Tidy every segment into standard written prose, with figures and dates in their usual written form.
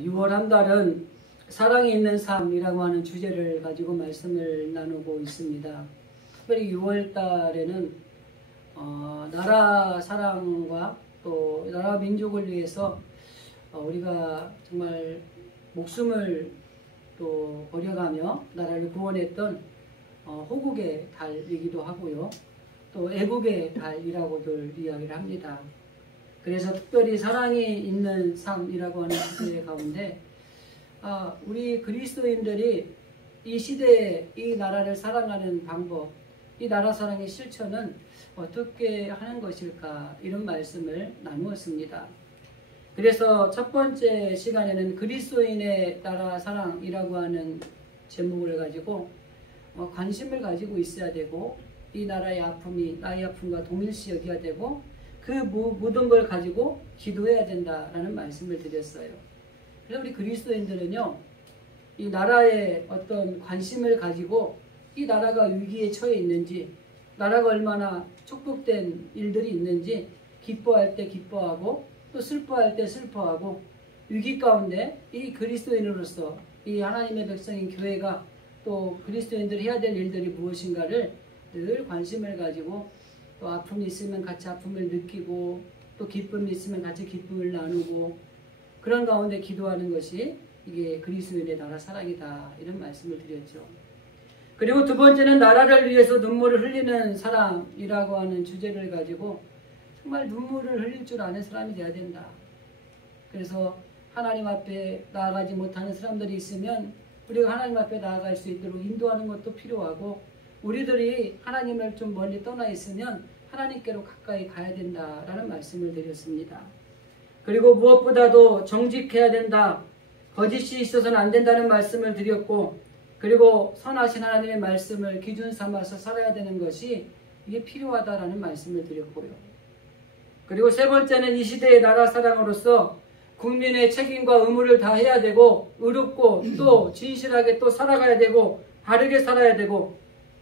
6월 한 달은 사랑이 있는 삶이라고 하는 주제를 가지고 말씀을 나누고 있습니다. 특별히 6월 달에는 나라 사랑과 또 나라 민족을 위해서 우리가 정말 목숨을 또 버려가며 나라를 구원했던 호국의 달이기도 하고요. 또 애국의 달이라고들 이야기를 합니다. 그래서 특별히 사랑이 있는 삶이라고 하는 주제 가운데 우리 그리스도인들이 이 시대에 이 나라를 사랑하는 방법, 이 나라 사랑의 실천은 어떻게 하는 것일까, 이런 말씀을 나누었습니다. 그래서 첫 번째 시간에는 그리스도인의 나라 사랑이라고 하는 제목을 가지고 관심을 가지고 있어야 되고, 이 나라의 아픔이 나의 아픔과 동일시 여겨야 되고, 그 모든 걸 가지고 기도해야 된다라는 말씀을 드렸어요. 그래서 우리 그리스도인들은요, 이 나라에 어떤 관심을 가지고 이 나라가 위기에 처해 있는지, 나라가 얼마나 축복된 일들이 있는지 기뻐할 때 기뻐하고 또 슬퍼할 때 슬퍼하고, 위기 가운데 이 그리스도인으로서 이 하나님의 백성인 교회가 또 그리스도인들이 해야 될 일들이 무엇인가를 늘 관심을 가지고, 또 아픔이 있으면 같이 아픔을 느끼고, 또 기쁨이 있으면 같이 기쁨을 나누고, 그런 가운데 기도하는 것이 이게 그리스도인의 나라 사랑이다, 이런 말씀을 드렸죠. 그리고 두 번째는 나라를 위해서 눈물을 흘리는 사람이라고 하는 주제를 가지고 정말 눈물을 흘릴 줄 아는 사람이 되어야 된다. 그래서 하나님 앞에 나아가지 못하는 사람들이 있으면 우리가 하나님 앞에 나아갈 수 있도록 인도하는 것도 필요하고, 우리들이 하나님을 좀 멀리 떠나 있으면 하나님께로 가까이 가야 된다라는 말씀을 드렸습니다. 그리고 무엇보다도 정직해야 된다, 거짓이 있어서는 안 된다는 말씀을 드렸고, 그리고 선하신 하나님의 말씀을 기준 삼아서 살아야 되는 것이 이게 필요하다라는 말씀을 드렸고요. 그리고 세 번째는 이 시대의 나라 사랑으로서 국민의 책임과 의무를 다해야 되고, 의롭고 또 진실하게 또 살아가야 되고, 바르게 살아야 되고,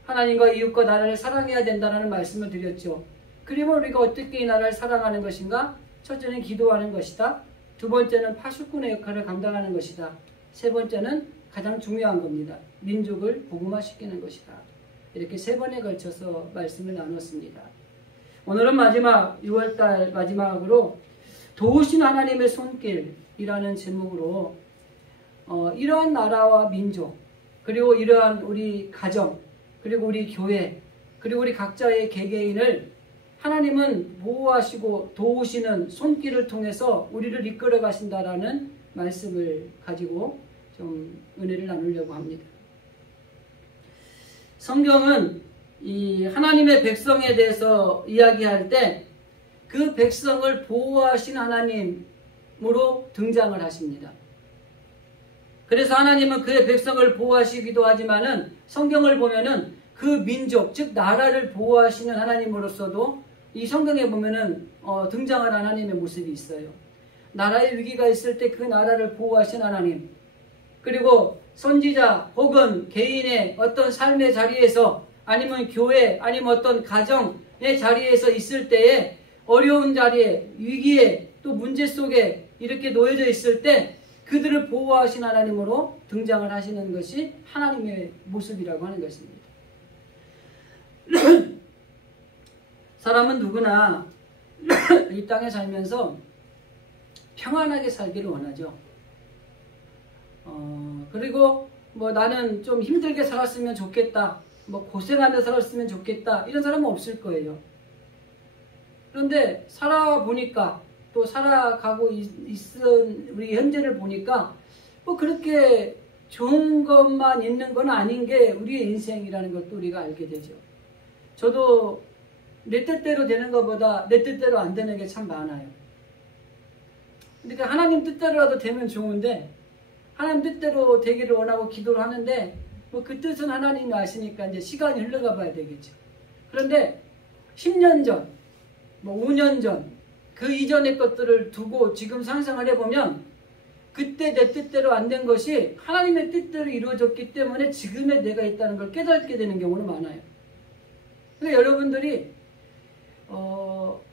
하나님과 이웃과 나라를 사랑해야 된다는 말씀을 드렸죠. 그러면 우리가 어떻게 이 나라를 사랑하는 것인가? 첫째는 기도하는 것이다. 두 번째는 파수꾼의 역할을 감당하는 것이다. 세 번째는 가장 중요한 겁니다. 민족을 복음화시키는 것이다. 이렇게 세 번에 걸쳐서 말씀을 나눴습니다. 오늘은 마지막 6월달 마지막으로 도우신 하나님의 손길이라는 제목으로 이러한 나라와 민족, 그리고 이러한 우리 가정, 그리고 우리 교회, 그리고 우리 각자의 개개인을 하나님은 보호하시고 도우시는 손길을 통해서 우리를 이끌어 가신다라는 말씀을 가지고 좀 은혜를 나누려고 합니다. 성경은 이 하나님의 백성에 대해서 이야기할 때 그 백성을 보호하신 하나님으로 등장을 하십니다. 그래서 하나님은 그의 백성을 보호하시기도 하지만은 성경을 보면은 그 민족, 즉 나라를 보호하시는 하나님으로서도 이 성경에 보면은 등장한 하나님의 모습이 있어요. 나라의 위기가 있을 때 그 나라를 보호하신 하나님, 그리고 선지자 혹은 개인의 어떤 삶의 자리에서, 아니면 교회, 아니면 어떤 가정의 자리에서 있을 때에, 어려운 자리에, 위기에, 또 문제 속에 이렇게 놓여져 있을 때 그들을 보호하신 하나님으로 등장을 하시는 것이 하나님의 모습이라고 하는 것입니다. 사람은 누구나 이 땅에 살면서 평안하게 살기를 원하죠. 그리고 나는 좀 힘들게 살았으면 좋겠다, 고생하며 살았으면 좋겠다, 이런 사람은 없을 거예요. 그런데 살아보니까, 또 살아가고 있은 우리 현재를 보니까 그렇게 좋은 것만 있는 건 아닌 게 우리의 인생이라는 것도 우리가 알게 되죠. 저도 내 뜻대로 되는 것보다 내 뜻대로 안 되는 게 참 많아요. 그러니까 하나님 뜻대로라도 되면 좋은데, 하나님 뜻대로 되기를 원하고 기도를 하는데 그 뜻은 하나님이 아시니까 이제 시간이 흘러가 봐야 되겠죠. 그런데 10년 전, 5년 전, 그 이전의 것들을 두고 지금 상상을 해보면 그때 내 뜻대로 안 된 것이 하나님의 뜻대로 이루어졌기 때문에 지금의 내가 있다는 걸 깨닫게 되는 경우는 많아요. 그러니까 여러분들이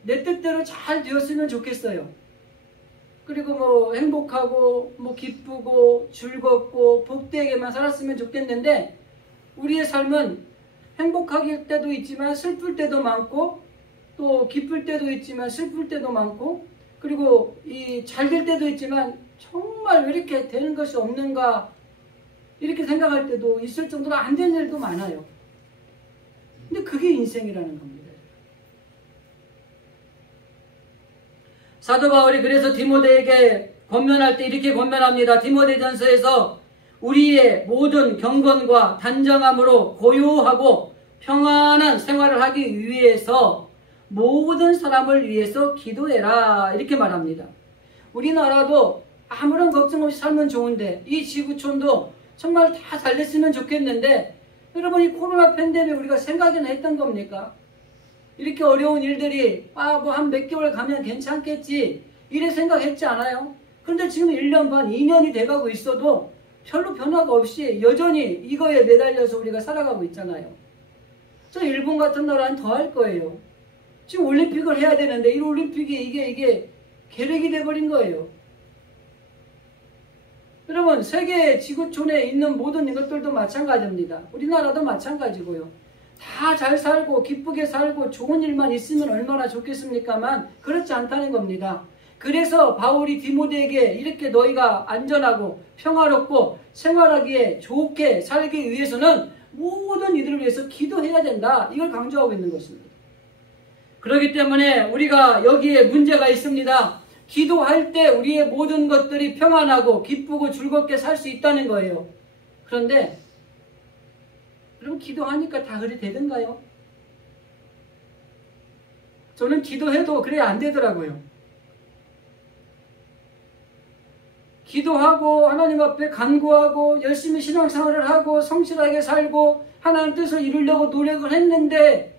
내 뜻대로 잘 되었으면 좋겠어요. 그리고 뭐 행복하고 뭐 기쁘고 즐겁고 복되게만 살았으면 좋겠는데 우리의 삶은 행복할 때도 있지만 슬플 때도 많고 또 기쁠 때도 있지만 슬플 때도 많고 그리고 이 잘 될 때도 있지만 정말 왜 이렇게 되는 것이 없는가 이렇게 생각할 때도 있을 정도로 안 되는 일도 많아요. 근데 그게 인생이라는 겁니다. 사도 바울이 그래서 디모데에게 권면할 때 이렇게 권면합니다. 디모데전서에서 우리의 모든 경건과 단정함으로 고요하고 평안한 생활을 하기 위해서 모든 사람을 위해서 기도해라 이렇게 말합니다. 우리나라도 아무런 걱정 없이 살면 좋은데 이 지구촌도 정말 다 잘 됐으면 좋겠는데 여러분 이 코로나 팬데믹 우리가 생각이나 했던 겁니까? 이렇게 어려운 일들이 뭐 한 몇 개월 가면 괜찮겠지 이래 생각했지 않아요? 그런데 지금 1년 반 2년이 돼가고 있어도 별로 변화가 없이 여전히 이거에 매달려서 우리가 살아가고 있잖아요. 저 일본 같은 나라는 더 할 거예요. 지금 올림픽을 해야 되는데 이 올림픽이 이게 계획이 돼버린 거예요. 여러분 세계 지구촌에 있는 모든 이것들도 마찬가지입니다. 우리나라도 마찬가지고요. 다 잘 살고 기쁘게 살고 좋은 일만 있으면 얼마나 좋겠습니까만 그렇지 않다는 겁니다. 그래서 바울이 디모데에게 이렇게 너희가 안전하고 평화롭고 생활하기에 좋게 살기 위해서는 모든 이들을 위해서 기도해야 된다. 이걸 강조하고 있는 것입니다. 그렇기 때문에 우리가 여기에 문제가 있습니다. 기도할 때 우리의 모든 것들이 평안하고 기쁘고 즐겁게 살 수 있다는 거예요. 그런데 그럼 기도하니까 다 그리 되던가요? 저는 기도해도 그래 안 되더라고요. 기도하고 하나님 앞에 간구하고 열심히 신앙생활을 하고 성실하게 살고 하나님 뜻을 이루려고 노력을 했는데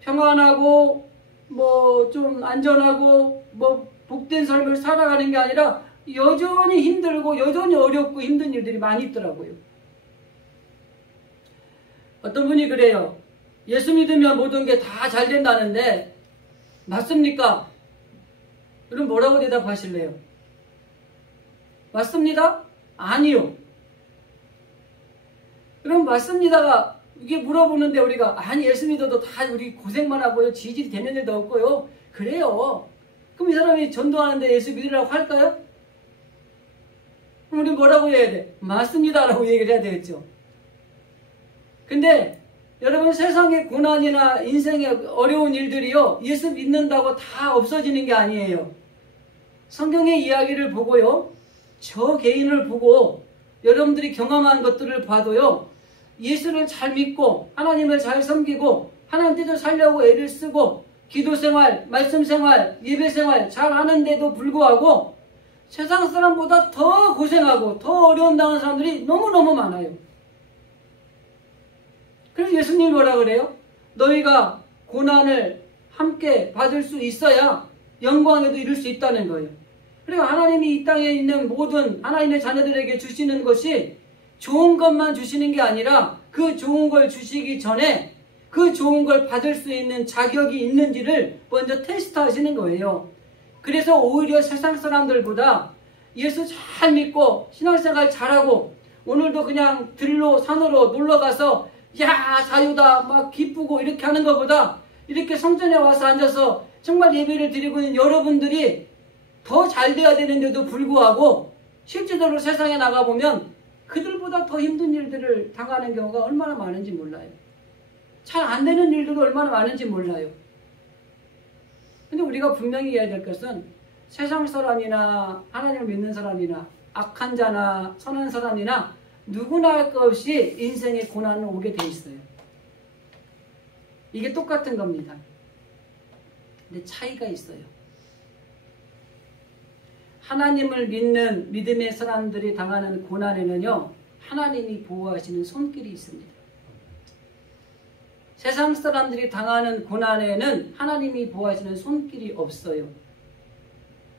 평안하고 뭐 좀 안전하고 뭐 복된 삶을 살아가는 게 아니라 여전히 힘들고 여전히 어렵고 힘든 일들이 많이 있더라고요. 어떤 분이 그래요. 예수 믿으면 모든 게 다 잘 된다는데 맞습니까? 그럼 뭐라고 대답하실래요? 맞습니다? 아니요. 그럼 맞습니다가 이게 물어보는데 우리가 아니 예수 믿어도 다 우리 고생만 하고요. 지질이 되는 일도 없고요. 그래요. 그럼 이 사람이 전도하는데 예수 믿으라고 할까요? 그럼 우리 뭐라고 해야 돼? 맞습니다 라고 얘기를 해야 되겠죠. 근데 여러분 세상의 고난이나 인생의 어려운 일들이요. 예수 믿는다고 다 없어지는 게 아니에요. 성경의 이야기를 보고요. 저 개인을 보고 여러분들이 경험한 것들을 봐도요. 예수를 잘 믿고 하나님을 잘 섬기고 하나님 뜻을 살려고 애를 쓰고 기도생활, 말씀생활, 예배생활 잘 하는데도 불구하고 세상 사람보다 더 고생하고 더 어려움 당하는 사람들이 너무너무 많아요. 그래서 예수님이 뭐라 그래요? 너희가 고난을 함께 받을 수 있어야 영광에도 이룰 수 있다는 거예요. 그리고 하나님이 이 땅에 있는 모든 하나님의 자녀들에게 주시는 것이 좋은 것만 주시는 게 아니라 그 좋은 걸 주시기 전에 그 좋은 걸 받을 수 있는 자격이 있는지를 먼저 테스트 하시는 거예요. 그래서 오히려 세상 사람들보다 예수 잘 믿고 신앙생활 잘하고 오늘도 그냥 들로 산으로 놀러가서 야 자유다 막 기쁘고 이렇게 하는 것보다 이렇게 성전에 와서 앉아서 정말 예배를 드리고 있는 여러분들이 더 잘 돼야 되는데도 불구하고 실제적으로 세상에 나가보면 그들보다 더 힘든 일들을 당하는 경우가 얼마나 많은지 몰라요. 잘 안 되는 일들도 얼마나 많은지 몰라요. 근데 우리가 분명히 해야 될 것은 세상 사람이나 하나님을 믿는 사람이나 악한 자나 선한 사람이나 누구나 할 것 없이 인생의 고난은 오게 돼 있어요. 이게 똑같은 겁니다. 근데 차이가 있어요. 하나님을 믿는 믿음의 사람들이 당하는 고난에는요. 하나님이 보호하시는 손길이 있습니다. 세상 사람들이 당하는 고난에는 하나님이 보호하시는 손길이 없어요.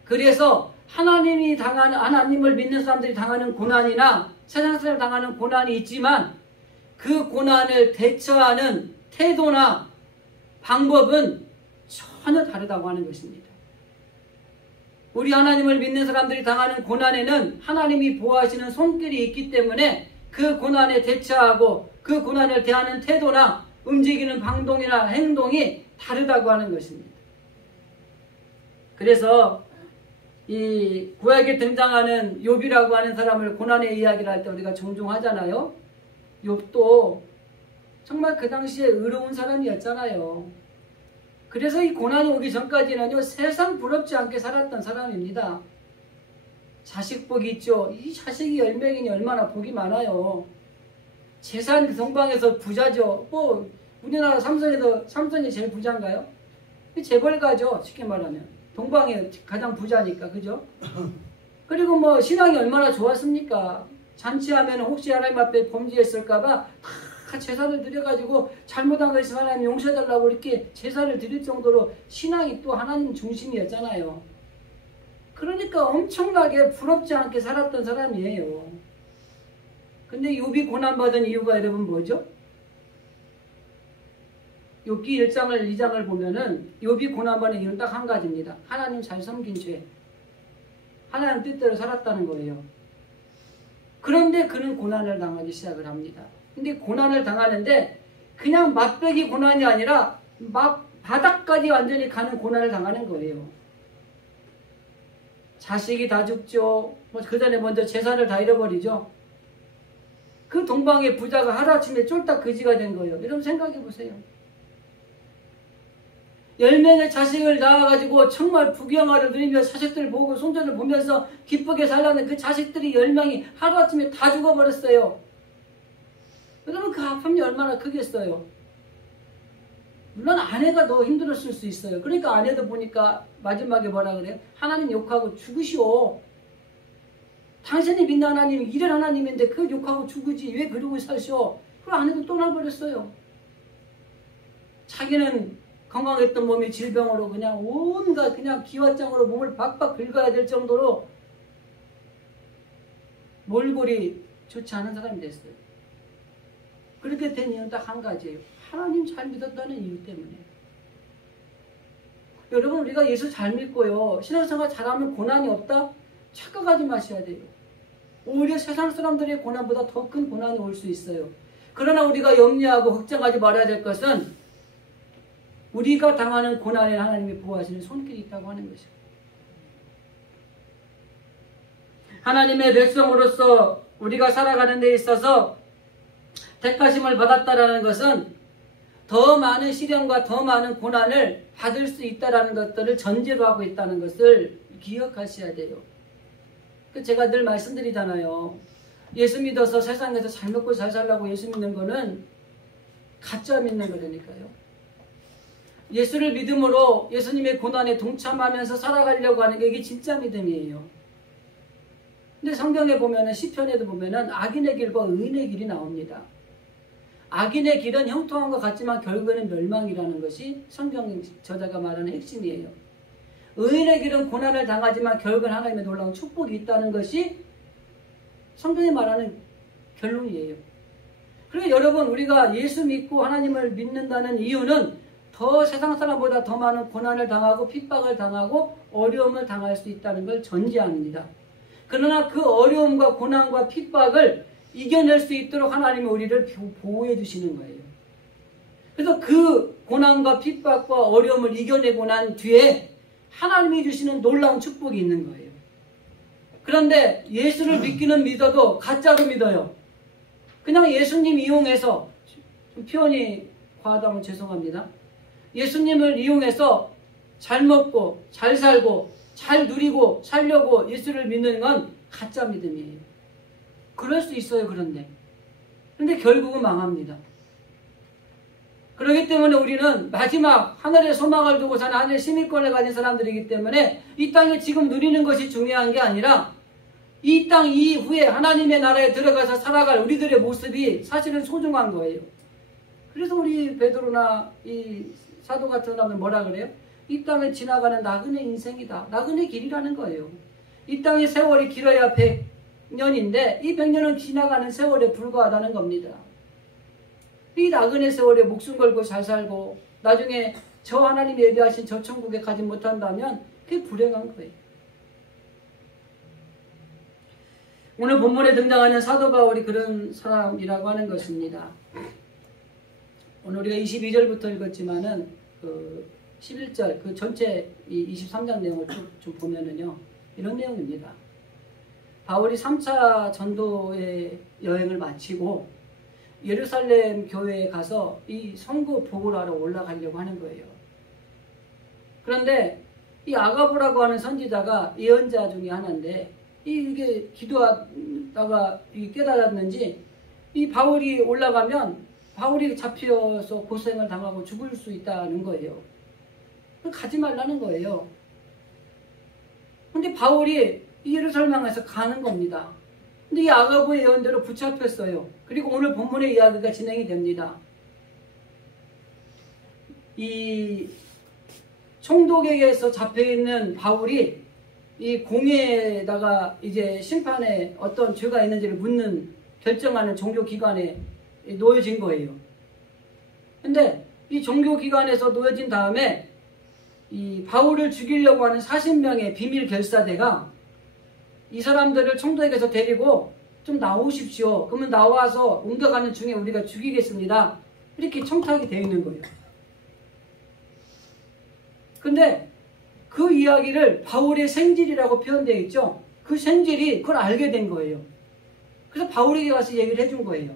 그래서 하나님을 믿는 사람들이 당하는 고난이나 세상 사람들이 당하는 고난이 있지만 그 고난을 대처하는 태도나 방법은 전혀 다르다고 하는 것입니다. 우리 하나님을 믿는 사람들이 당하는 고난에는 하나님이 보호하시는 손길이 있기 때문에 그 고난에 대처하고 그 고난을 대하는 태도나 움직이는 방동이나 행동이 다르다고 하는 것입니다. 그래서 이 구약에 등장하는 욥이라고 하는 사람을 고난의 이야기를 할 때 우리가 종종 하잖아요. 욥도 정말 그 당시에 의로운 사람이었잖아요. 그래서 이 고난이 오기 전까지는요, 세상 부럽지 않게 살았던 사람입니다. 자식 복이 있죠. 이 자식이 10명이니 얼마나 복이 많아요. 재산 동방에서 부자죠. 뭐 우리나라 삼선이 제일 부자인가요? 재벌가죠. 쉽게 말하면. 동방에 가장 부자니까, 그죠? 그리고 뭐 신앙이 얼마나 좋았습니까? 잔치하면 혹시 하나님 앞에 범죄했을까봐 다 제사를 드려가지고 잘못한 거 있으면 하나님 용서해달라고 이렇게 제사를 드릴 정도로 신앙이 또 하나님 중심이었잖아요. 그러니까 엄청나게 부럽지 않게 살았던 사람이에요. 근데 욥이 고난받은 이유가 여러분 뭐죠? 욥기 1장을 2장을 보면은 욥이 고난받은 이유는 딱 한 가지입니다. 하나님 잘 섬긴 죄. 하나님 뜻대로 살았다는 거예요. 그런데 그는 고난을 당하기 시작을 합니다. 근데 고난을 당하는데 그냥 맛배기 고난이 아니라 바닥까지 완전히 가는 고난을 당하는 거예요. 자식이 다 죽죠. 그 전에 먼저 재산을 다 잃어버리죠. 그 동방의 부자가 하루아침에 쫄딱 거지가 된 거예요. 여러분 생각해 보세요. 10명의 자식을 낳아가지고 정말 부귀영화를 누리며 자식들을 보고 손자를 보면서 기쁘게 살라는 그 자식들이 10명이 하루아침에 다 죽어버렸어요. 여러분 그 아픔이 얼마나 크겠어요. 물론 아내가 더 힘들었을 수 있어요. 그러니까 아내도 보니까 마지막에 뭐라 그래요? 하나님 욕하고 죽으시오. 당신이 믿는 하나님이 이런 하나님인데 그 욕하고 죽으지 왜 그러고 사시오. 그 아내도 떠나버렸어요. 자기는 건강했던 몸이 질병으로 그냥 온갖 그냥 기왓장으로 몸을 박박 긁어야 될 정도로 몰골이 좋지 않은 사람이 됐어요. 그렇게 된 이유는 딱 한 가지예요. 하나님 잘 믿었다는 이유 때문에. 여러분 우리가 예수 잘 믿고요. 신앙생활 잘하면 고난이 없다? 착각하지 마셔야 돼요. 오히려 세상 사람들의 고난보다 더 큰 고난이 올 수 있어요. 그러나 우리가 염려하고 걱정하지 말아야 될 것은 우리가 당하는 고난에 하나님이 보호하시는 손길이 있다고 하는 것이죠. 하나님의 백성으로서 우리가 살아가는 데 있어서 택하심을 받았다라는 것은 더 많은 시련과 더 많은 고난을 받을 수 있다라는 것들을 전제로 하고 있다는 것을 기억하셔야 돼요. 제가 늘 말씀드리잖아요. 예수 믿어서 세상에서 잘 먹고 잘 살라고 예수 믿는 거는 가짜 믿는 거라니까요. 예수를 믿음으로 예수님의 고난에 동참하면서 살아가려고 하는 게 이게 진짜 믿음이에요. 근데 성경에 보면은 시편에도 보면은 악인의 길과 의인의 길이 나옵니다. 악인의 길은 형통한 것 같지만 결국에는 멸망이라는 것이 성경 저자가 말하는 핵심이에요. 의인의 길은 고난을 당하지만 결국은 하나님의 놀라운 축복이 있다는 것이 성경이 말하는 결론이에요. 그러니까 여러분 우리가 예수 믿고 하나님을 믿는다는 이유는 더 세상 사람보다 더 많은 고난을 당하고 핍박을 당하고 어려움을 당할 수 있다는 걸 전제합니다. 그러나 그 어려움과 고난과 핍박을 이겨낼 수 있도록 하나님이 우리를 보호해 주시는 거예요. 그래서 그 고난과 핍박과 어려움을 이겨내고 난 뒤에 하나님이 주시는 놀라운 축복이 있는 거예요. 그런데 예수를 믿기는 믿어도 가짜로 믿어요. 그냥 예수님 이용해서, 좀 표현이 과하다면 죄송합니다. 예수님을 이용해서 잘 먹고 잘 살고 잘 누리고 살려고 예수를 믿는 건 가짜 믿음이에요. 그럴 수 있어요. 그런데 결국은 망합니다. 그렇기 때문에 우리는 마지막 하늘의 소망을 두고 사는 하늘의 시민권을 가진 사람들이기 때문에 이 땅에 지금 누리는 것이 중요한 게 아니라 이 땅 이후에 하나님의 나라에 들어가서 살아갈 우리들의 모습이 사실은 소중한 거예요. 그래서 우리 베드로나 이 사도 같은 사람은 뭐라 그래요? 이 땅을 지나가는 나그네 인생이다. 나그네 길이라는 거예요. 이 땅의 세월이 길어야 100년인데 이 100년은 지나가는 세월에 불과하다는 겁니다. 이 나그네 세월에 목숨 걸고 잘 살고 나중에 저 하나님이 예비하신 저 천국에 가지 못한다면 그게 불행한 거예요. 오늘 본문에 등장하는 사도 바울이 그런 사람이라고 하는 것입니다. 오늘 우리가 22절부터 읽었지만은 그 11절 그 전체 23장 내용을 좀 보면은요, 이런 내용입니다. 바울이 3차 전도의 여행을 마치고 예루살렘 교회에 가서 이 선거 보고를 하러 올라가려고 하는 거예요. 그런데 이 아가보라고 하는 선지자가 예언자 중에 하나인데, 이게 기도하다가 깨달았는지 이 바울이 올라가면 바울이 잡혀서 고생을 당하고 죽을 수 있다는 거예요. 가지 말라는 거예요. 근데 바울이 예루살렘에서 가는 겁니다. 근데 이 아가보의 예언대로 붙잡혔어요. 그리고 오늘 본문의 이야기가 진행이 됩니다. 이 총독에게서 잡혀있는 바울이 이 공회에다가 이제 심판에 어떤 죄가 있는지를 묻는, 결정하는 종교기관에 놓여진 거예요. 근데 이 종교기관에서 놓여진 다음에 이 바울을 죽이려고 하는 40명의 비밀 결사대가 이 사람들을 총독에게서 데리고 좀 나오십시오. 그러면 나와서 옮겨가는 중에 우리가 죽이겠습니다. 이렇게 청탁이 되어 있는 거예요. 근데 그 이야기를 바울의 생질이라고 표현되어 있죠. 그 생질이 그걸 알게 된 거예요. 그래서 바울에게 가서 얘기를 해준 거예요.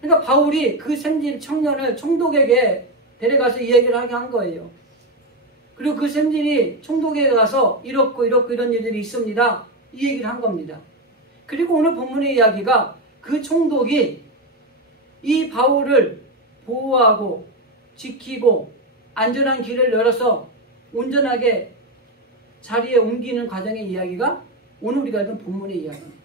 그러니까 바울이 그 생질 청년을 총독에게 데려가서 이 얘기를 하게 한 거예요. 그리고 그 생질이 총독에게 가서 이렇고 이런 일들이 있습니다. 이 얘기를 한 겁니다. 그리고 오늘 본문의 이야기가 그 총독이 이 바울을 보호하고 지키고 안전한 길을 열어서 온전하게 자리에 옮기는 과정의 이야기가 오늘 우리가 읽은 본문의 이야기입니다.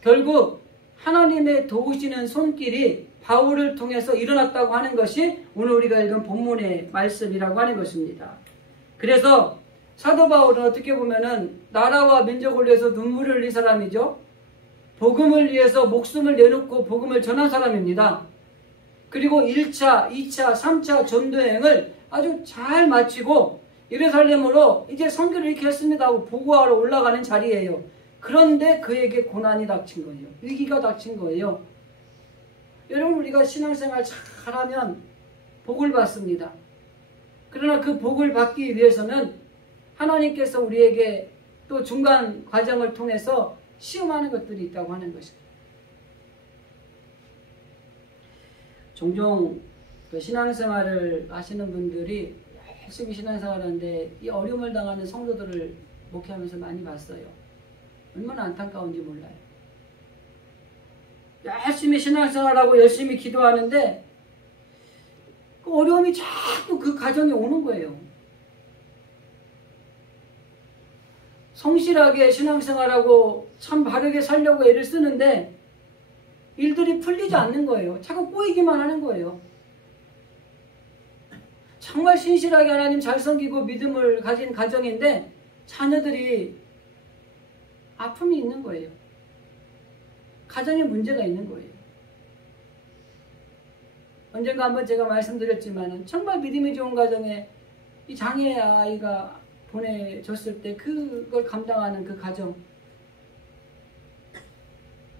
결국 하나님의 도우시는 손길이 바울을 통해서 일어났다고 하는 것이 오늘 우리가 읽은 본문의 말씀이라고 하는 것입니다. 그래서 사도 바울은 어떻게 보면은 나라와 민족을 위해서 눈물을 흘린 사람이죠. 복음을 위해서 목숨을 내놓고 복음을 전한 사람입니다. 그리고 1차, 2차, 3차 전도여행을 아주 잘 마치고 예루살렘으로 이제 선교를 이렇게 했습니다 하고 보고하러 올라가는 자리예요. 그런데 그에게 고난이 닥친 거예요. 위기가 닥친 거예요. 여러분, 우리가 신앙생활 잘하면 복을 받습니다. 그러나 그 복을 받기 위해서는 하나님께서 우리에게 또 중간 과정을 통해서 시험하는 것들이 있다고 하는 것입니다. 종종 그 신앙생활을 하시는 분들이 열심히 신앙생활하는데 이 어려움을 당하는 성도들을 목회하면서 많이 봤어요. 얼마나 안타까운지 몰라요. 열심히 신앙생활하고 열심히 기도하는데 그 어려움이 자꾸 그 가정에 오는 거예요. 성실하게 신앙생활하고 참 바르게 살려고 애를 쓰는데 일들이 풀리지 않는 거예요. 자꾸 꼬이기만 하는 거예요. 정말 신실하게 하나님 잘 섬기고 믿음을 가진 가정인데 자녀들이 아픔이 있는 거예요. 가정에 문제가 있는 거예요. 언젠가 한번 제가 말씀드렸지만 정말 믿음이 좋은 가정에 이 장애 아이가 보내졌을 때 그걸 감당하는 그 가정,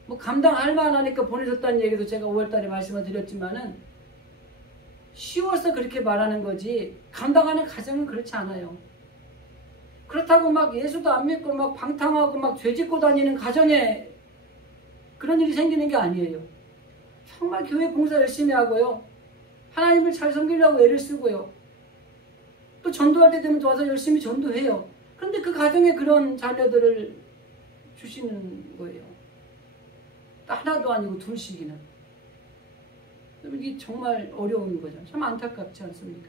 뭐 감당할 만하니까 보내줬다는 얘기도 제가 5월달에 말씀을 드렸지만은 쉬워서 그렇게 말하는 거지 감당하는 가정은 그렇지 않아요. 그렇다고 막 예수도 안 믿고 막 방탕하고 막 죄짓고 다니는 가정에 그런 일이 생기는 게 아니에요. 정말 교회 봉사 열심히 하고요. 하나님을 잘 섬기려고 애를 쓰고요. 또 전도할 때 되면 와서 열심히 전도해요. 그런데 그 가정에 그런 자녀들을 주시는 거예요. 하나도 아니고 둘씩이나. 이게 정말 어려운 거죠. 참 안타깝지 않습니까?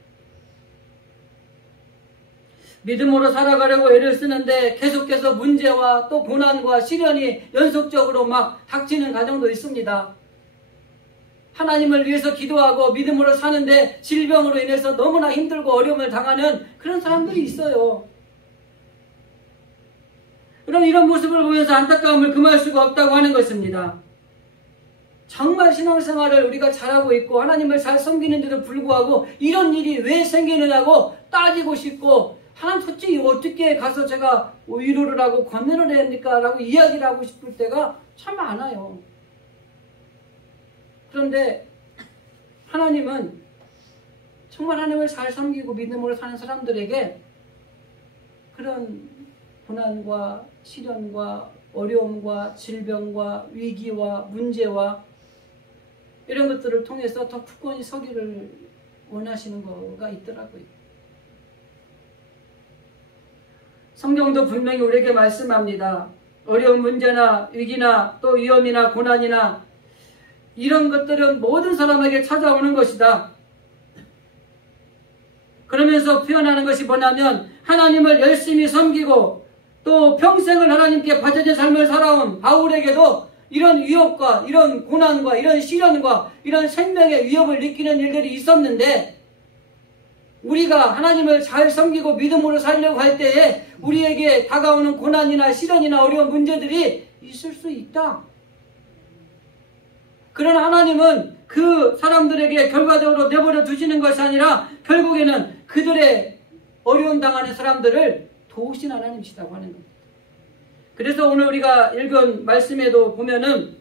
믿음으로 살아가려고 애를 쓰는데 계속해서 문제와 또 고난과 시련이 연속적으로 막 닥치는 가정도 있습니다. 하나님을 위해서 기도하고 믿음으로 사는데 질병으로 인해서 너무나 힘들고 어려움을 당하는 그런 사람들이 있어요. 그럼 이런 모습을 보면서 안타까움을 금할 수가 없다고 하는 것입니다. 정말 신앙생활을 우리가 잘하고 있고 하나님을 잘 섬기는데도 불구하고 이런 일이 왜 생기느냐고 따지고 싶고 하나님 솔직히 어떻게 가서 제가 위로를 하고 권면을 해야 합니까? 라고 이야기를 하고 싶을 때가 참 많아요. 그런데 하나님은 정말 하나님을 잘 섬기고 믿음으로 사는 사람들에게 그런 고난과 시련과 어려움과 질병과 위기와 문제와 이런 것들을 통해서 더 굳건히 서기를 원하시는 거가 있더라고요. 성경도 분명히 우리에게 말씀합니다. 어려운 문제나 위기나 또 위험이나 고난이나 이런 것들은 모든 사람에게 찾아오는 것이다. 그러면서 표현하는 것이 뭐냐면 하나님을 열심히 섬기고 또 평생을 하나님께 바쳐진 삶을 살아온 바울에게도 이런 위협과 이런 고난과 이런 시련과 이런 생명의 위협을 느끼는 일들이 있었는데 우리가 하나님을 잘 섬기고 믿음으로 살려고 할 때에 우리에게 다가오는 고난이나 시련이나 어려운 문제들이 있을 수 있다. 그러나 하나님은 그 사람들에게 결과적으로 내버려 두시는 것이 아니라 결국에는 그들의 어려움 당하는 사람들을 도우신 하나님이시다고 하는 겁니다. 그래서 오늘 우리가 읽은 말씀에도 보면은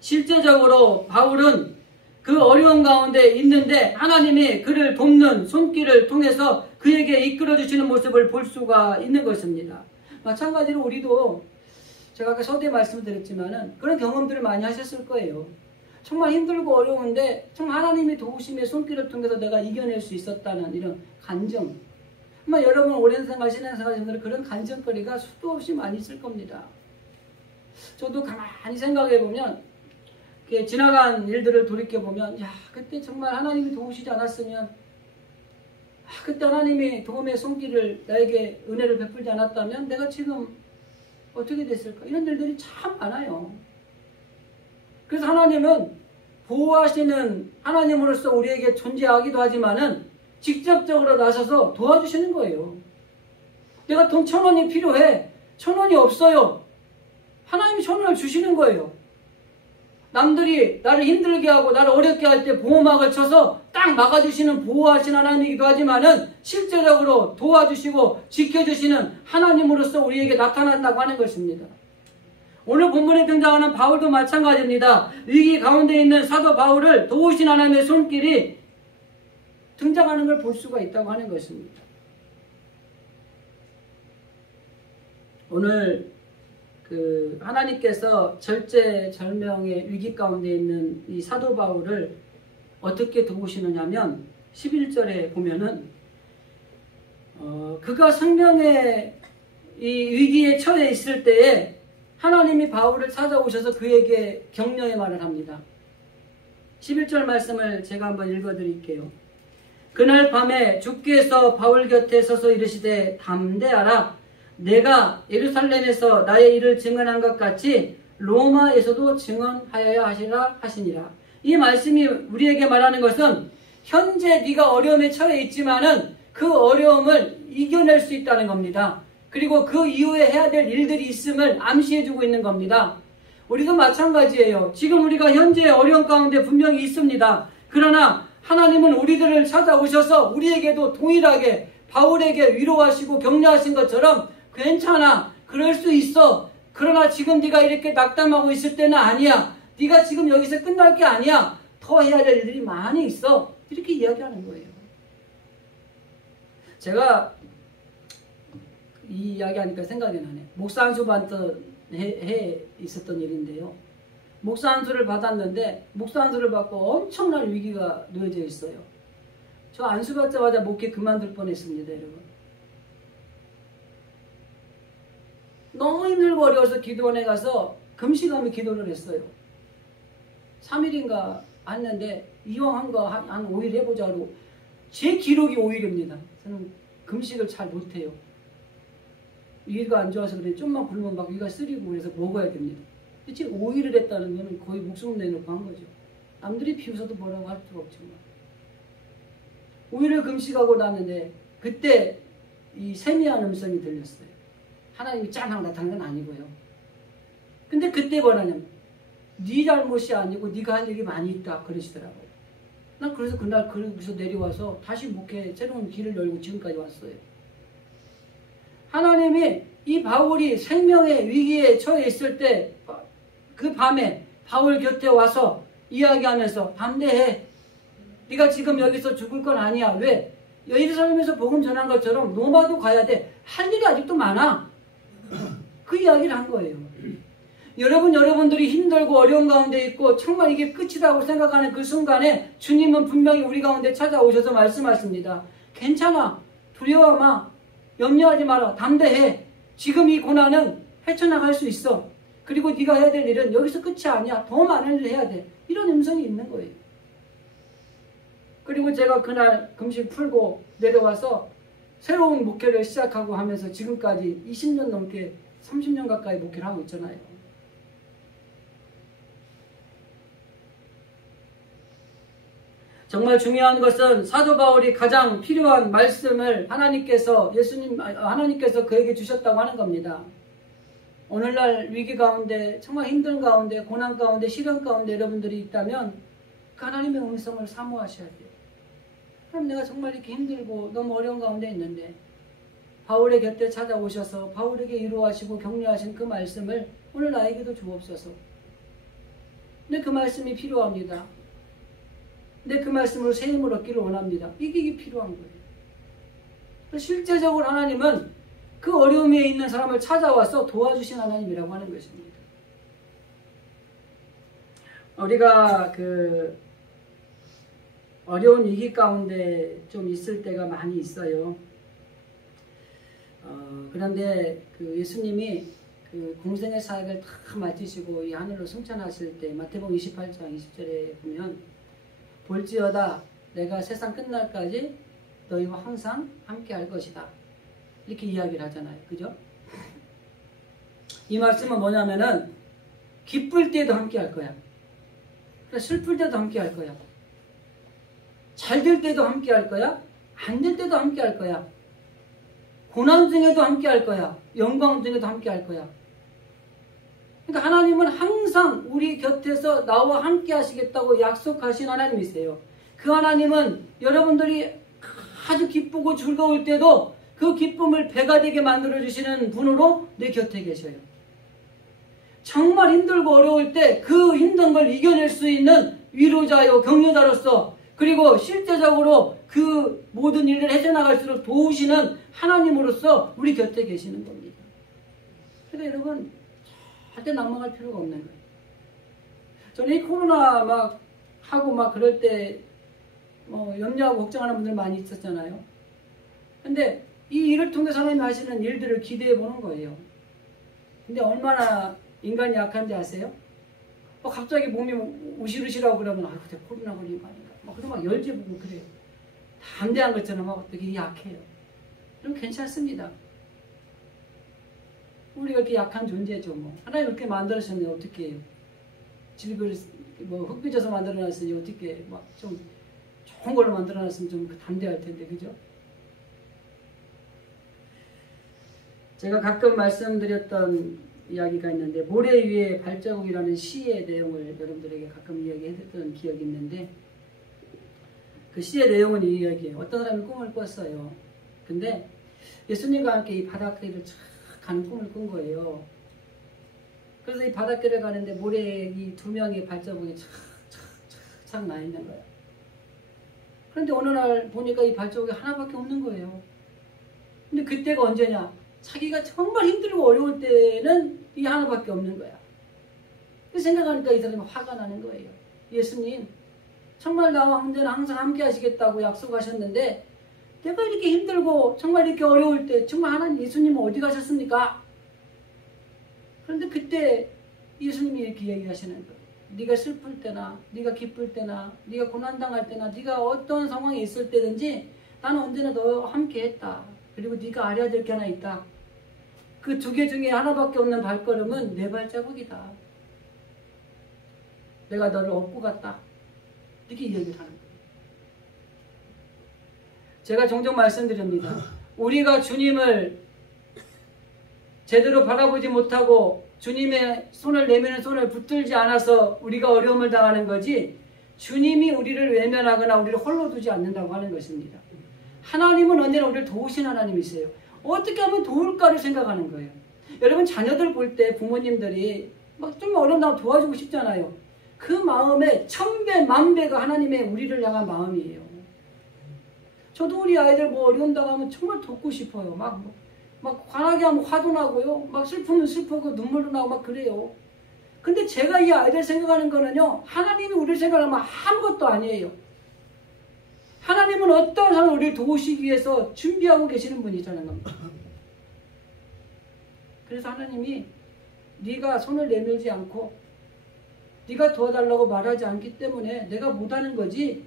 실제적으로 바울은 그 어려운 가운데 있는데 하나님이 그를 돕는 손길을 통해서 그에게 이끌어주시는 모습을 볼 수가 있는 것입니다. 마찬가지로 우리도 제가 아까 서두에 말씀드렸지만은 그런 경험들을 많이 하셨을 거예요. 정말 힘들고 어려운데 정말 하나님이 도우심의 손길을 통해서 내가 이겨낼 수 있었다는 이런 간증. 아마 여러분 오랜 생활, 신앙생활에서는 그런 간증거리가 수도 없이 많이 있을 겁니다. 저도 가만히 생각해보면 지나간 일들을 돌이켜보면 야 그때 정말 하나님이 도우시지 않았으면 그때 하나님이 도움의 손길을 나에게 은혜를 베풀지 않았다면 내가 지금 어떻게 됐을까? 이런 일들이 참 많아요. 그래서 하나님은 보호하시는 하나님으로서 우리에게 존재하기도 하지만은 직접적으로 나서서 도와주시는 거예요. 내가 돈 1,000원이 필요해. 1,000원이 없어요. 하나님이 1,000원을 주시는 거예요. 남들이 나를 힘들게 하고 나를 어렵게 할 때 보호막을 쳐서 딱 막아주시는 보호하시는 하나님이기도 하지만은 실제적으로 도와주시고 지켜주시는 하나님으로서 우리에게 나타난다고 하는 것입니다. 오늘 본문에 등장하는 바울도 마찬가지입니다. 위기 가운데 있는 사도 바울을 도우신 하나님의 손길이 등장하는 걸 볼 수가 있다고 하는 것입니다. 오늘 하나님께서 절제절명의 위기 가운데 있는 이 사도 바울을 어떻게 도우시느냐면 11절에 보면은 그가 생명의 이 위기에 처해 있을 때에 하나님이 바울을 찾아오셔서 그에게 격려의 말을 합니다. 11절 말씀을 제가 한번 읽어드릴게요. 그날 밤에 주께서 바울 곁에 서서 이르시되 담대하라. 내가 예루살렘에서 나의 일을 증언한 것 같이 로마에서도 증언하여야 하시라 하시니라. 이 말씀이 우리에게 말하는 것은 현재 네가 어려움에 처해 있지만은 그 어려움을 이겨낼 수 있다는 겁니다. 그리고 그 이후에 해야 될 일들이 있음을 암시해주고 있는 겁니다. 우리도 마찬가지예요. 지금 우리가 현재 어려움 가운데 분명히 있습니다. 그러나 하나님은 우리들을 찾아오셔서 우리에게도 동일하게 바울에게 위로하시고 격려하신 것처럼 괜찮아. 그럴 수 있어. 그러나 지금 네가 이렇게 낙담하고 있을 때는 아니야. 네가 지금 여기서 끝날 게 아니야. 더 해야 될 일들이 많이 있어. 이렇게 이야기하는 거예요. 제가 이 이야기하니까 생각이 나네. 목사 안수 받던 해 있었던 일인데요. 목사 안수를 받았는데 목사 안수를 받고 엄청난 위기가 놓여져 있어요. 저 안수 받자마자 목회 그만둘 뻔했습니다, 여러분. 너무 힘들고 어려워서 기도원에 가서 금식하며 기도를 했어요. 3일인가 했는데 이왕 한 거 한 5일 해보자고. 제 기록이 5일입니다. 저는 금식을 잘 못해요. 위가 안 좋아서 그래. 좀만 굶으면 막 위가 쓰리고 그래서 먹어야 됩니다. 근데 지금 5일을 했다는 거는 거의 목숨 내놓고 한 거죠. 남들이 비웃어도 뭐라고 할 수가 없지만. 5일을 금식하고 났는데 그때 이 세미한 음성이 들렸어요. 하나님이 짠하고 나타난 건 아니고요. 근데 그때 뭐냐면 네 잘못이 아니고 네가 할 일이 많이 있다 그러시더라고요. 난 그래서 그날 거기서 내려와서 다시 목회 새로운 길을 열고 지금까지 왔어요. 하나님이 이 바울이 생명의 위기에 처해 있을 때 그 밤에 바울 곁에 와서 이야기하면서 담대해. 네가 지금 여기서 죽을 건 아니야. 왜? 예루살렘에서 복음 전한 것처럼 로마도 가야 돼. 할 일이 아직도 많아. 그 이야기를 한 거예요. 여러분들이 힘들고 어려운 가운데 있고 정말 이게 끝이라고 생각하는 그 순간에 주님은 분명히 우리 가운데 찾아오셔서 말씀하십니다. 괜찮아. 두려워 마. 염려하지 마라. 담대해. 지금 이 고난은 헤쳐나갈 수 있어. 그리고 네가 해야 될 일은 여기서 끝이 아니야. 더 많은 일을 해야 돼. 이런 음성이 있는 거예요. 그리고 제가 그날 금식 풀고 내려와서 새로운 목회를 시작하고 하면서 지금까지 20년 넘게 30년 가까이 목회를 하고 있잖아요. 정말 중요한 것은 사도 바울이 가장 필요한 말씀을 하나님께서 그에게 주셨다고 하는 겁니다. 오늘날 위기 가운데, 정말 힘든 가운데, 고난 가운데, 시련 가운데 여러분들이 있다면 그 하나님의 음성을 사모하셔야 돼요. 그럼 내가 정말 이렇게 힘들고 너무 어려운 가운데 있는데 바울의 곁에 찾아오셔서 바울에게 위로하시고 격려하신 그 말씀을 오늘 나에게도 주옵소서. 근데 그 말씀이 필요합니다. 근데 그 말씀으로 새 힘을 얻기를 원합니다. 이게 필요한 거예요. 실제적으로 하나님은 그 어려움에 있는 사람을 찾아와서 도와주신 하나님이라고 하는 것입니다. 우리가 그 어려운 위기 가운데 좀 있을 때가 많이 있어요. 그런데 그 예수님이 그 공생의 사역을 다 마치시고 이 하늘로 승천하실 때 마태복음 28장 20절에 보면 볼지어다 내가 세상 끝날까지 너희와 항상 함께 할 것이다. 이렇게 이야기를 하잖아요. 그죠? 이 말씀은 뭐냐면은 기쁠 때도 함께 할 거야. 슬플 때도 함께 할 거야. 잘 될 때도 함께 할 거야. 안 될 때도 함께 할 거야. 고난 중에도 함께 할 거야. 영광 중에도 함께 할 거야. 그러니까 하나님은 항상 우리 곁에서 나와 함께 하시겠다고 약속하신 하나님이세요. 그 하나님은 여러분들이 아주 기쁘고 즐거울 때도 그 기쁨을 배가 되게 만들어주시는 분으로 내 곁에 계셔요. 정말 힘들고 어려울 때 그 힘든 걸 이겨낼 수 있는 위로자요, 격려자로서 그리고 실제적으로 그 모든 일을 헤쳐나갈수록 도우시는 하나님으로서 우리 곁에 계시는 겁니다. 그러니까 여러분 절대 낭망할 필요가 없는 거예요. 저는 이 코로나 막 하고 막 그럴 때 염려하고 걱정하는 분들 많이 있었잖아요. 근데 이 일을 통해서 하나님이 하시는 일들을 기대해 보는 거예요. 근데 얼마나 인간이 약한지 아세요? 갑자기 몸이 우실우실하고 그러면 아이고 내가 코로나 걸린 거 아닌가 그러면 막 열재보고 그래요. 담대한 것처럼 막 되게 약해요. 그럼 괜찮습니다. 우리가 이렇게 약한 존재죠. 하나님 그렇게 만들었으면 어떻게 해요? 집을 흙빚어서 만들어놨으니 어떻게 막 좀 좋은 걸로 만들어놨으면 좀 담대할 텐데, 그죠? 제가 가끔 말씀드렸던 이야기가 있는데 모래 위에 발자국이라는 시의 내용을 여러분들에게 가끔 이야기했던 기억이 있는데 그 시의 내용은 이 이야기예요. 어떤 사람이 꿈을 꿨어요. 근데 예수님과 함께 이 바닷길을 쫙 가는 꿈을 꾼 거예요. 그래서 이 바닷길을 가는데 모래에 이 두 명의 발자국이 착착착 나 있는 거예요. 그런데 어느 날 보니까 이 발자국이 하나밖에 없는 거예요. 근데 그때가 언제냐? 자기가 정말 힘들고 어려울 때는 이 하나밖에 없는 거야. 그 생각하니까 이 사람이 화가 나는 거예요. 예수님, 정말 나와 항상 함께 하시겠다고 약속하셨는데 내가 이렇게 힘들고 정말 이렇게 어려울 때 정말 하나님 예수님은 어디 가셨습니까? 그런데 그때 예수님이 이렇게 얘기하시는 거예요. 네가 슬플 때나 네가 기쁠 때나 네가 고난당할 때나 네가 어떤 상황에 있을 때든지 나는 언제나 너와 함께 했다. 그리고 네가 알아야 될 게 하나 있다. 그 두 개 중에 하나밖에 없는 발걸음은 내 발자국이다. 내가 너를 업고 갔다. 이렇게 이야기를 하는 거예요. 제가 종종 말씀드립니다. 우리가 주님을 제대로 바라보지 못하고 주님의 손을 내미는 손을 붙들지 않아서 우리가 어려움을 당하는 거지 주님이 우리를 외면하거나 우리를 홀로 두지 않는다고 하는 것입니다. 하나님은 언제나 우리를 도우신 하나님이세요. 어떻게 하면 도울까를 생각하는 거예요. 여러분 자녀들 볼 때 부모님들이 막 좀 어려운다고 도와주고 싶잖아요. 그 마음에 천배 만배가 하나님의 우리를 향한 마음이에요. 저도 우리 아이들 뭐 어려운다고 하면 정말 돕고 싶어요. 막 화나게 하면 화도 나고요. 막 슬프면 슬프고 눈물도 나고 막 그래요. 근데 제가 이 아이들 생각하는 거는요, 하나님이 우리를 생각하면 아무것도 아니에요. 하나님은 어떠한 사람을 우리를 도우시기 위해서 준비하고 계시는 분이라는 겁니다. 그래서 하나님이 네가 손을 내밀지 않고 네가 도와달라고 말하지 않기 때문에 내가 못하는 거지,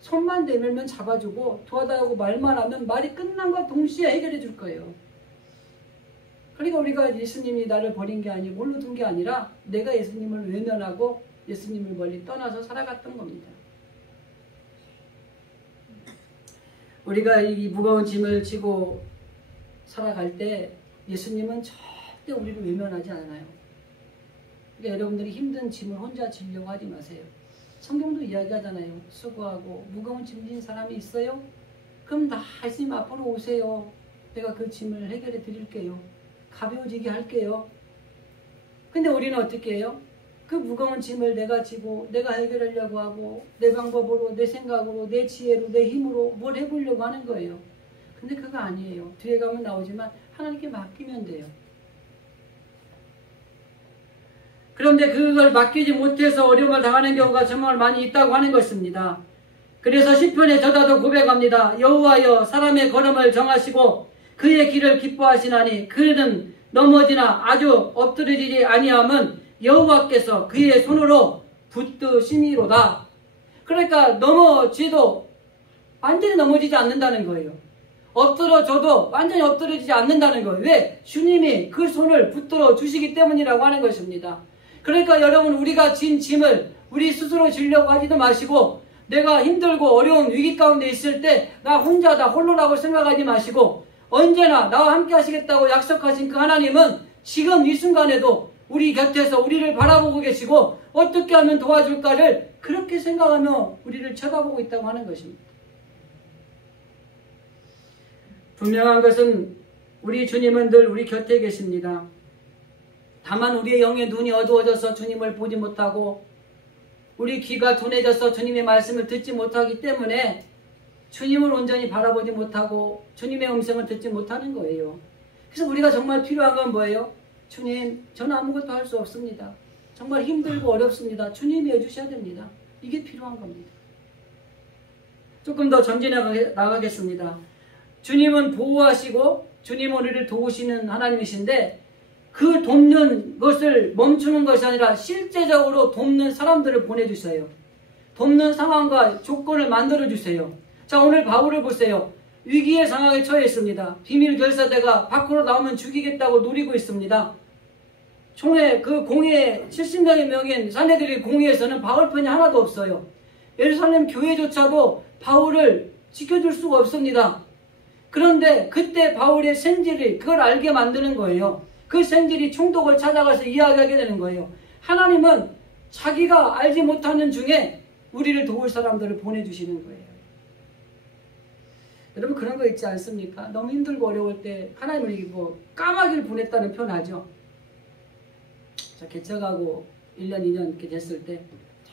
손만 내밀면 잡아주고 도와달라고 말만 하면 말이 끝난과 동시에 해결해 줄 거예요. 그러니까 우리가 예수님이 나를 버린 게 아니고 홀로 둔 게 아니라 내가 예수님을 외면하고 예수님을 멀리 떠나서 살아갔던 겁니다. 우리가 이 무거운 짐을 지고 살아갈 때 예수님은 절대 우리를 외면하지 않아요. 그러니까 여러분들이 힘든 짐을 혼자 지려고 하지 마세요. 성경도 이야기하잖아요. 수고하고 무거운 짐 진 사람이 있어요? 그럼 다 예수님 앞으로 오세요. 내가 그 짐을 해결해 드릴게요. 가벼워지게 할게요. 근데 우리는 어떻게 해요? 그 무거운 짐을 내가 지고 내가 해결하려고 하고 내 방법으로, 내 생각으로, 내 지혜로, 내 힘으로 뭘 해보려고 하는 거예요. 근데 그거 아니에요. 뒤에 가면 나오지만 하나님께 맡기면 돼요. 그런데 그걸 맡기지 못해서 어려움을 당하는 경우가 정말 많이 있다고 하는 것입니다. 그래서 시편에 저자도 고백합니다. 여호와여 사람의 걸음을 정하시고 그의 길을 기뻐하시나니 그는 넘어지나 아주 엎드러지지 아니함은 여호와께서 그의 손으로 붙드심이로다. 그러니까 넘어지도 완전히 넘어지지 않는다는 거예요. 엎드러져도 완전히 엎드러지지 않는다는 거예요. 왜? 주님이 그 손을 붙들어 주시기 때문이라고 하는 것입니다. 그러니까 여러분, 우리가 진 짐을 우리 스스로 지려고 하지도 마시고, 내가 힘들고 어려운 위기 가운데 있을 때 나 혼자다, 홀로라고 생각하지 마시고, 언제나 나와 함께 하시겠다고 약속하신 그 하나님은 지금 이 순간에도 우리 곁에서 우리를 바라보고 계시고 어떻게 하면 도와줄까를 그렇게 생각하며 우리를 쳐다보고 있다고 하는 것입니다. 분명한 것은 우리 주님은 늘 우리 곁에 계십니다. 다만 우리의 영의 눈이 어두워져서 주님을 보지 못하고 우리 귀가 둔해져서 주님의 말씀을 듣지 못하기 때문에 주님을 온전히 바라보지 못하고 주님의 음성을 듣지 못하는 거예요. 그래서 우리가 정말 필요한 건 뭐예요? 주님, 저는 아무것도 할 수 없습니다. 정말 힘들고 어렵습니다. 주님이 해주셔야 됩니다. 이게 필요한 겁니다. 조금 더 전진해 나가겠습니다. 주님은 보호하시고 주님은 우리를 도우시는 하나님이신데 그 돕는 것을 멈추는 것이 아니라 실제적으로 돕는 사람들을 보내주세요. 돕는 상황과 조건을 만들어주세요. 자, 오늘 바울을 보세요. 위기의 상황에 처해 있습니다. 비밀 결사대가 밖으로 나오면 죽이겠다고 노리고 있습니다. 총회 그 공회 70명의 명인 사내들의 공회에서는 바울 편이 하나도 없어요. 예루살렘 교회조차도 바울을 지켜줄 수가 없습니다. 그런데 그때 바울의 생질이 그걸 알게 만드는 거예요. 그 생질이 총독을 찾아가서 이야기하게 되는 거예요. 하나님은 자기가 알지 못하는 중에 우리를 도울 사람들을 보내주시는 거예요. 여러분, 그런 거 있지 않습니까? 너무 힘들고 어려울 때 하나님을 뭐 까마귀를 보냈다는 표현하죠. 자, 개척하고 1년, 2년 이렇게 됐을 때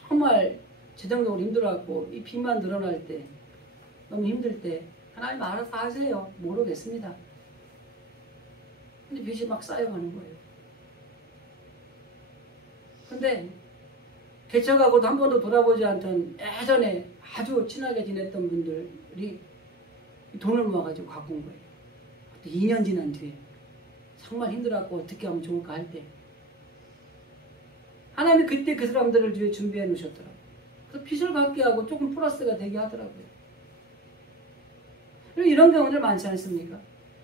정말 재정적으로 힘들어갖고 이 빚만 늘어날 때, 너무 힘들 때 하나님 알아서 하세요. 모르겠습니다. 근데 빚이 막 쌓여가는 거예요. 근데 개척하고도 한 번도 돌아보지 않던 예전에 아주 친하게 지냈던 분들이 돈을 모아가지고 갖고 온 거예요. 2년 지난 뒤에 정말 힘들어갖고 어떻게 하면 좋을까 할 때 하나님이 그때 그 사람들을 위해 준비해 놓으셨더라고요. 그래서 빚을 갚게 하고 조금 플러스가 되게 하더라고요. 이런 경우들 많지 않습니까?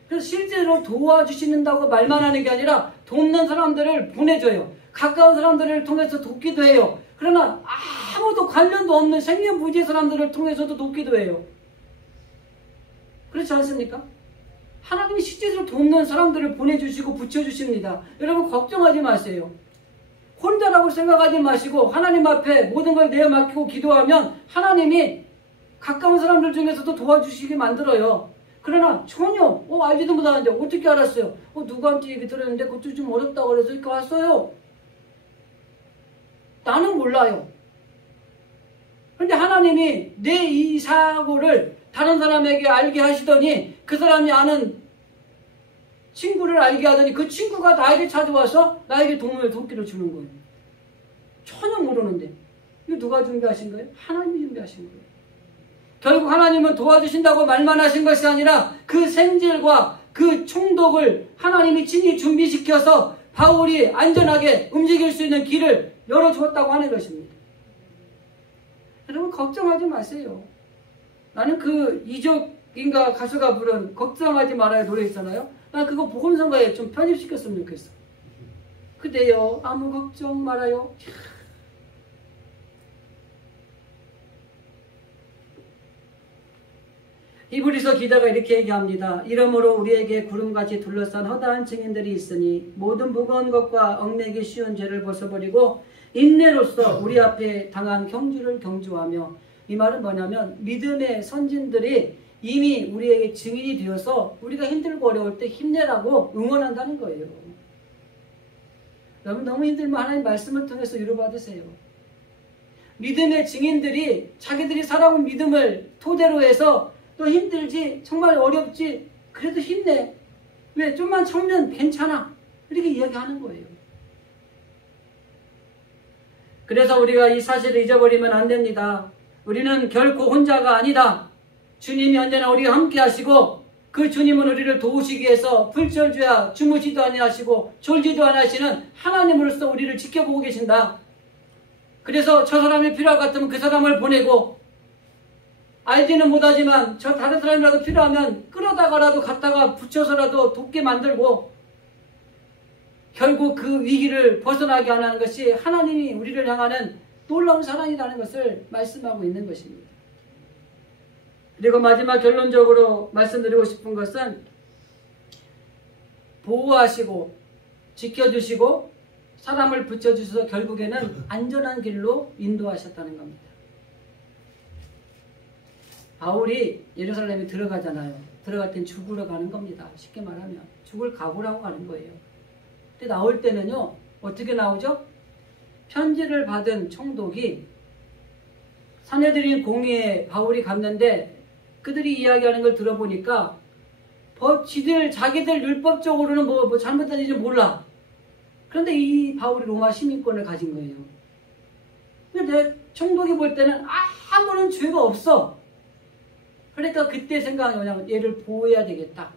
그래서 실제로 도와주신다고 말만 하는 게 아니라 돕는 사람들을 보내줘요. 가까운 사람들을 통해서 돕기도 해요. 그러나 아무도 관련도 없는 생년부지의 사람들을 통해서도 돕기도 해요. 그렇지 않습니까? 하나님이 실제로 돕는 사람들을 보내주시고 붙여주십니다. 여러분, 걱정하지 마세요. 혼자라고 생각하지 마시고 하나님 앞에 모든 걸 내어 맡기고 기도하면 하나님이 가까운 사람들 중에서도 도와주시게 만들어요. 그러나 전혀 알지도 못하는데 어떻게 알았어요? 누구한테 얘기 들었는데 그것도 좀 어렵다고 그래서 이렇게 왔어요. 나는 몰라요. 그런데 하나님이 내 이 사고를 다른 사람에게 알게 하시더니 그 사람이 아는 친구를 알게 하더니 그 친구가 나에게 찾아와서 나에게 도끼를 주는 거예요. 전혀 모르는데. 이거 누가 준비하신 거예요? 하나님이 준비하신 거예요. 결국 하나님은 도와주신다고 말만 하신 것이 아니라 그 생질과 그 총독을 하나님이 친히 준비시켜서 바울이 안전하게 움직일 수 있는 길을 열어주었다고 하는 것입니다. 여러분 걱정하지 마세요. 나는 그 이적인가 가수가 부른 걱정하지 말아요 노래 있잖아요. 난 그거 복음성가에 좀 편입시켰으면 좋겠어. 그대여 아무 걱정 말아요. 히브리서 기자가 이렇게 얘기합니다. 이러므로 우리에게 구름같이 둘러싼 허다한 증인들이 있으니 모든 무거운 것과 얽매기 쉬운 죄를 벗어버리고 인내로써 우리 앞에 당한 경주를 경주하며, 이 말은 뭐냐면 믿음의 선진들이 이미 우리에게 증인이 되어서 우리가 힘들고 어려울 때 힘내라고 응원한다는 거예요. 여러분 너무 힘들면 하나님 말씀을 통해서 위로받으세요. 믿음의 증인들이 자기들이 살아온 믿음을 토대로 해서 또 힘들지 정말 어렵지 그래도 힘내. 왜? 좀만 참으면 괜찮아. 이렇게 이야기하는 거예요. 그래서 우리가 이 사실을 잊어버리면 안 됩니다. 우리는 결코 혼자가 아니다. 주님이 언제나 우리와 함께 하시고 그 주님은 우리를 도우시기 위해서 불철주야 주무시도 아니하시고 졸지도 아니하시는 하나님으로서 우리를 지켜보고 계신다. 그래서 저 사람이 필요할 것 같으면 그 사람을 보내고, 알지는 못하지만 저 다른 사람이라도 필요하면 끌어다가라도 갖다가 붙여서라도 돕게 만들고, 결국 그 위기를 벗어나게 하는 것이 하나님이 우리를 향하는 놀라운 사랑이라는 것을 말씀하고 있는 것입니다. 그리고 마지막 결론적으로 말씀드리고 싶은 것은 보호하시고 지켜주시고 사람을 붙여주셔서 결국에는 안전한 길로 인도하셨다는 겁니다. 바울이 예루살렘에 들어가잖아요. 들어갈 땐 죽으러 가는 겁니다. 쉽게 말하면 죽을 각오라고 가는 거예요. 근데 나올 때는요 어떻게 나오죠? 편지를 받은 총독이 사내들인 공의에 바울이 갔는데 그들이 이야기하는 걸 들어보니까 자기들 율법적으로는 뭐 잘못한 일인지 몰라. 그런데 이 바울이 로마 시민권을 가진 거예요. 근데 총독이 볼 때는 아무런 죄가 없어. 그러니까 그때 생각이 뭐냐면 얘를 보호해야 되겠다.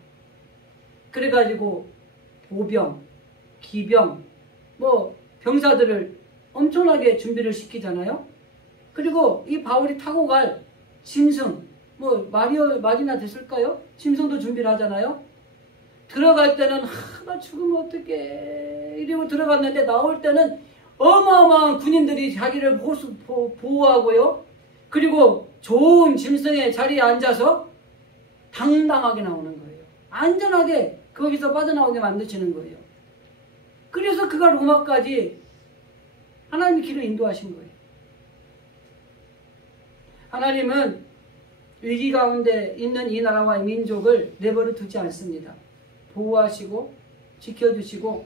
그래가지고 보병, 기병, 병사들을 엄청나게 준비를 시키잖아요. 그리고 이 바울이 타고 갈 짐승, 말이나 됐을까요? 짐승도 준비를 하잖아요. 들어갈 때는 나 죽으면 어떡해 이러고 들어갔는데 나올 때는 어마어마한 군인들이 자기를 보호하고요. 그리고 좋은 짐승의 자리에 앉아서 당당하게 나오는 거예요. 안전하게 거기서 빠져나오게 만드시는 거예요. 그래서 그가 로마까지 하나님의 길을 인도하신 거예요. 하나님은 위기 가운데 있는 이 나라와 이 민족을 내버려 두지 않습니다. 보호하시고 지켜주시고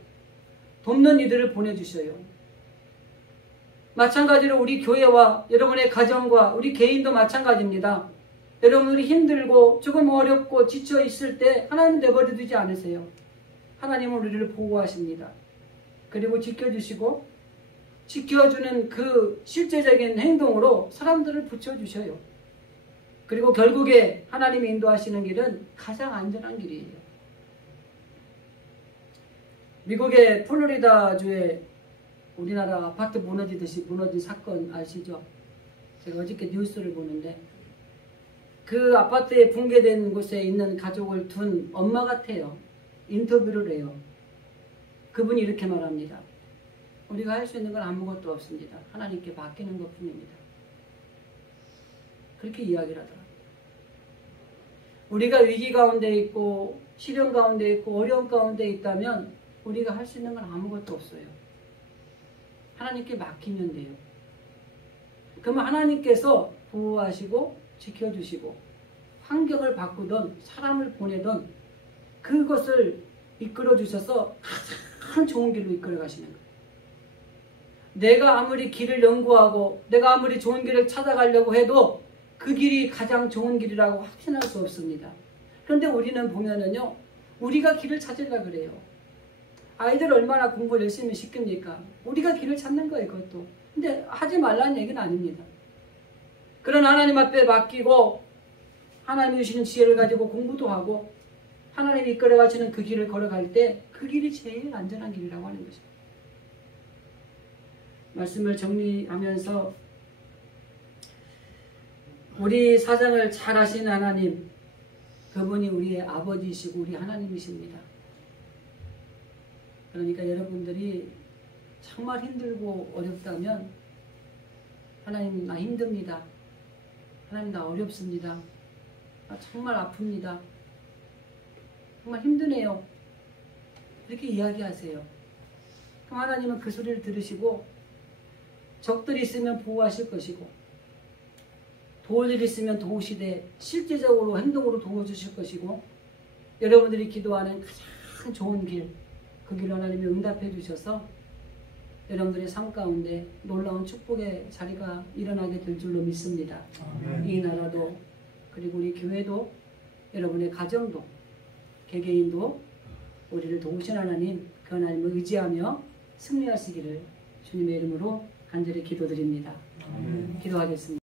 돕는 이들을 보내주셔요. 마찬가지로 우리 교회와 여러분의 가정과 우리 개인도 마찬가지입니다. 여러분들이 힘들고 조금 어렵고 지쳐 있을 때 하나님 내버려 두지 않으세요. 하나님은 우리를 보호하십니다. 그리고 지켜주시고 지켜주는 그 실제적인 행동으로 사람들을 붙여주셔요. 그리고 결국에 하나님이 인도하시는 길은 가장 안전한 길이에요. 미국의 플로리다주에 우리나라 아파트 무너지듯이 무너진 사건 아시죠? 제가 어저께 뉴스를 보는데 그 아파트에 붕괴된 곳에 있는 가족을 둔 엄마 같아요. 인터뷰를 해요. 그분이 이렇게 말합니다. 우리가 할 수 있는 건 아무것도 없습니다. 하나님께 맡기는 것뿐입니다. 그렇게 이야기를 하더라고요. 우리가 위기 가운데 있고 시련 가운데 있고 어려움 가운데 있다면 우리가 할 수 있는 건 아무것도 없어요. 하나님께 맡기면 돼요. 그러면 하나님께서 보호하시고 지켜주시고 환경을 바꾸던 사람을 보내던 그것을 이끌어 주셔서 가장 좋은 길로 이끌어 가시는 거예요. 내가 아무리 길을 연구하고 내가 아무리 좋은 길을 찾아가려고 해도 그 길이 가장 좋은 길이라고 확신할 수 없습니다. 그런데 우리는 보면은요, 우리가 길을 찾으려고 그래요. 아이들 얼마나 공부 열심히 시킵니까? 우리가 길을 찾는 거예요, 그것도. 근데 하지 말라는 얘기는 아닙니다. 그런 하나님 앞에 맡기고 하나님이 주시는 지혜를 가지고 공부도 하고 하나님이 이끌어 가시는 그 길을 걸어갈 때 그 길이 제일 안전한 길이라고 하는 것입니다. 말씀을 정리하면서 우리 사정을 잘 아시는 하나님, 그분이 우리의 아버지이시고 우리 하나님이십니다. 그러니까 여러분들이 정말 힘들고 어렵다면 하나님 나 힘듭니다. 하나님 나 어렵습니다. 나 정말 아픕니다. 정말 힘드네요. 이렇게 이야기하세요. 그럼 하나님은 그 소리를 들으시고 적들이 있으면 보호하실 것이고 도울 일이 있으면 도우시되 실제적으로 행동으로 도와주실 것이고 여러분들이 기도하는 가장 좋은 길, 그 길로 하나님이 응답해 주셔서 여러분들의 삶 가운데 놀라운 축복의 자리가 일어나게 될 줄로 믿습니다. 이 나라도 그리고 우리 교회도 여러분의 가정도 개개인도 우리를 도우신 하나님, 그 하나님을 의지하며 승리하시기를 주님의 이름으로 간절히 기도드립니다. 기도하겠습니다.